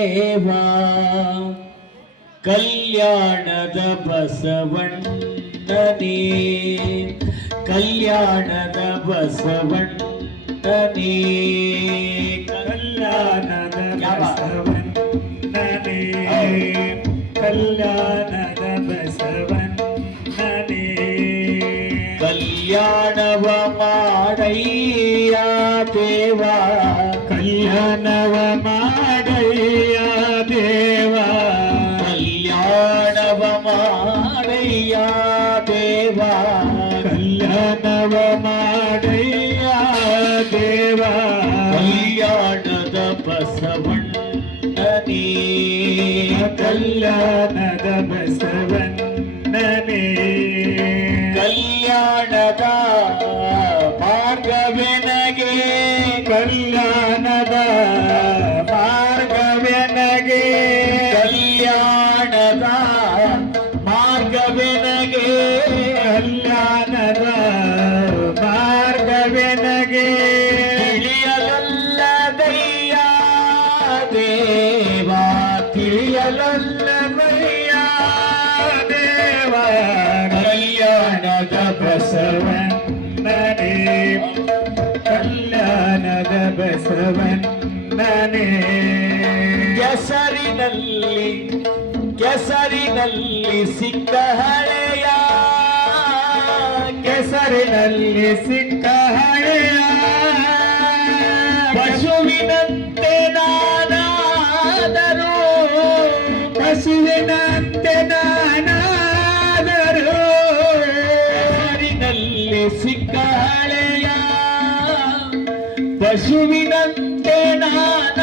தேவா. கல்யாணத பசவண்ணனே கல்யாணத பசவண்ணனே கல்யாணத பசவண்ணனே கல்யாண ಮಾಡಯ್ಯ ದೇವಾ ಕಲ್ಯಾಣವ ಮಾಡಯ್ಯ ದೇವಾ ಕಲ್ಯಾಣದ ಬಸವಣ್ಣನೇ. ಕಲ್ಯಾಣದ ಬಸವಣ್ಣನೇ. ಕಲ್ಯಾಣದ ಮಾರ್ಗವೆನಗೆ ಕಲ್ಯಾಣದ ಬಸವಣ್ಣನೇ ಕೆಸರಿನಲ್ಲಿ ಕೆಸರಿನಲ್ಲಿ ಸಿಕ್ಕ ಹಳೆಯ. ಕೆಸರಿನಲ್ಲಿ ಸಿಕ್ಕ ಹಳೆಯ. ಪಶುವಿನಂತೆ ನಾನಾದರೂ. ಪಶುವಿನಂತೆ ಪಶುವಿನಂತೆ ನಾನು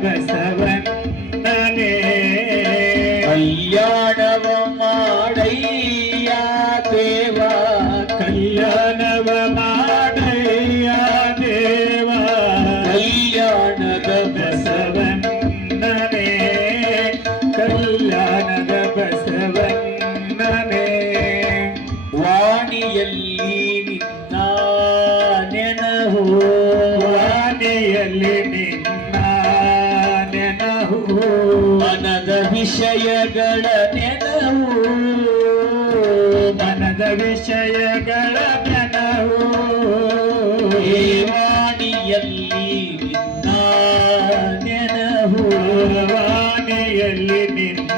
对。ಮನದ ವಿಷಯಗಳ ಜ್ಞಾನವು ಈ ವಾಣಿಯಲ್ಲಿ ನಿನ್ನ ನೆನವು ವಾಣಿಯಲ್ಲಿ ನಿನ್ನ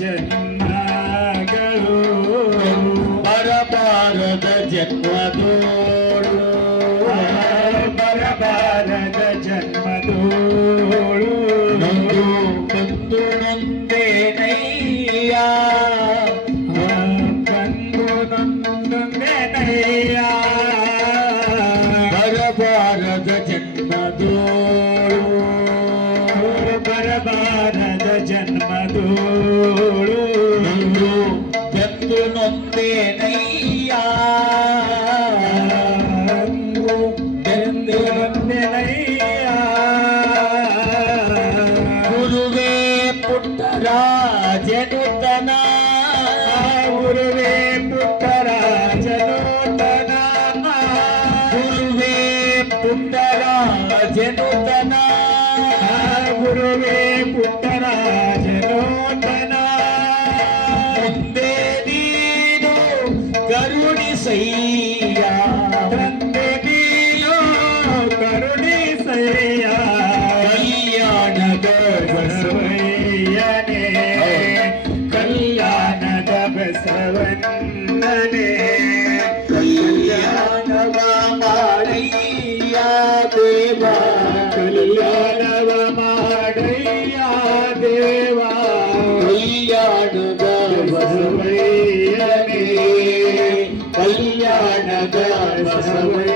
did. Yeah, yeah, yeah.